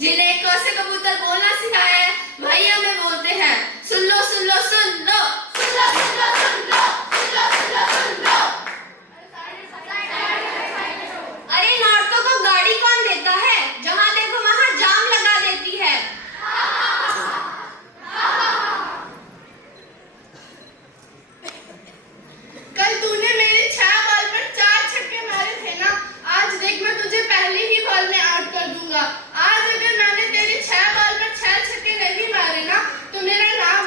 जिन्हें क से कबूतर बोलना सिखाया है वही हमें बोलते हैं। सुन लो सुन लो सुन लो सुन लो सुन लो सुन लो सुन लो सुन लो सुन लो। अरे इन औरतों को गाड़ी कौन देता है? जहाँ देखो वहाँ जाम लगा देती है। कल तूने मेरे 6 बॉल पर 4 छक्के मारे थे ना, आज देख मैं तुझे पहले ही बॉल में आउट कर दूंगा। आज अगर मैंने तेरे 6 बॉल पर 6 छक्के नहीं मारे ना तो मेरा नाम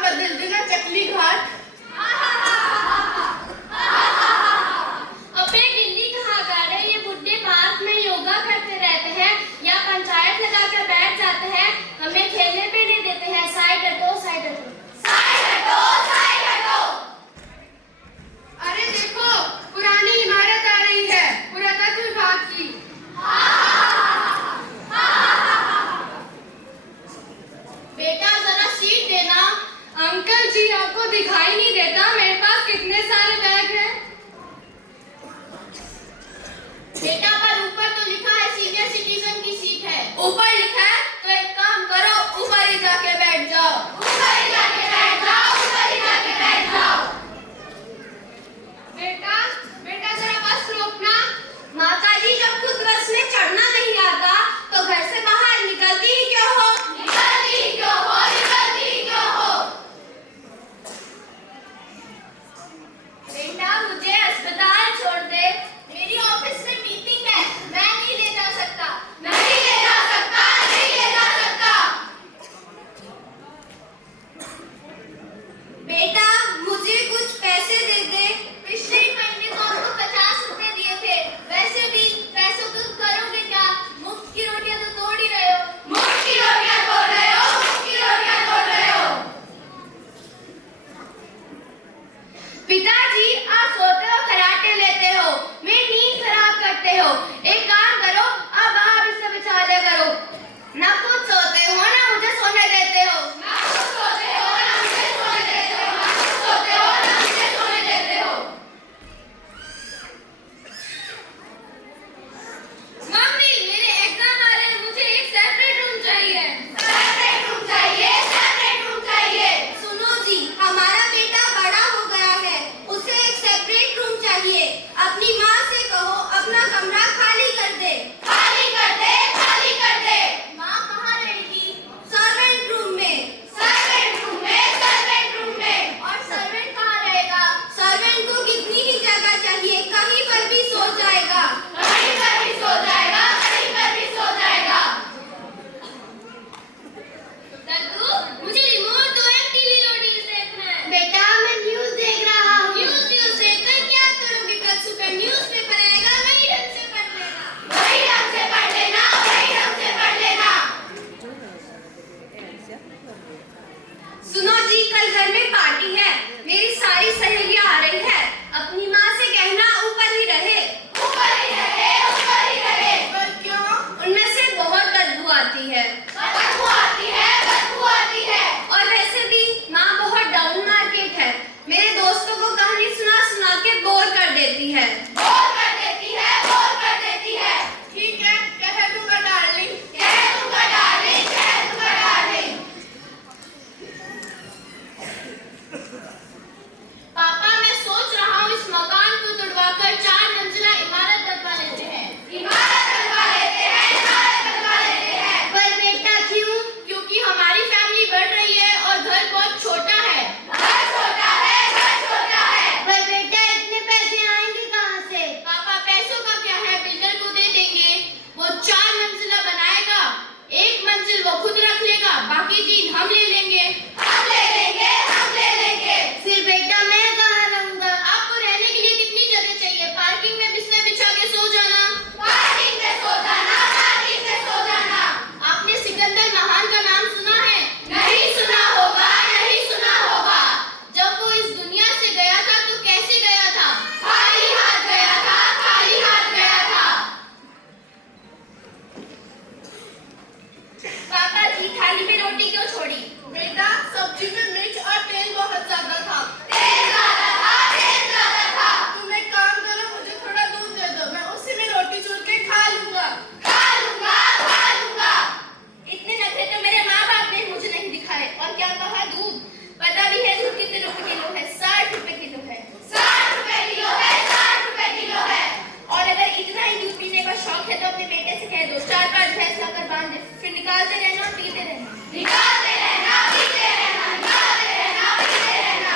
अपने बेटे से कह दो 4-5 भैंस लाकर बांध दे, फिर निकालते रहना और पीते रहना। निकालते रहना, पीते रहना, निकालते रहना, पीते रहना।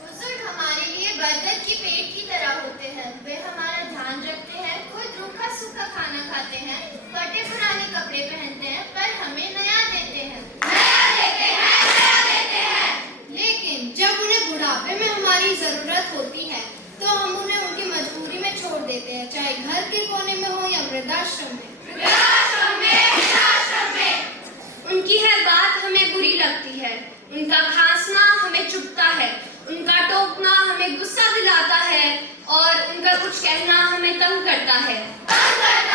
बुजुर्ग हमारे लिए बरगद के पेड़ की तरह होते हैं। वे हमारा ध्यान रखते हैं, खुद रूखा सूखा खाना खाते हैं, फटे पुराने कपड़े पहनते हैं, पर हमें नया देते हैं। नया देते हैं, नया देते हैं। लेकिन जब उन्हें बुढ़ापे में हमारी जरूरत होती है तो हम उन्हें उनकी मजबूरी में छोड़ देते हैं, चाहे घर के कोने में हो या वृद्धाश्रम में। वृद्धाश्रम में, वृद्धाश्रम में। उनकी हर बात हमें बुरी लगती है, उनका खांसना हमें चुभता है, उनका टोकना हमें गुस्सा दिलाता है और उनका कुछ कहना हमें तंग करता है। तंग करता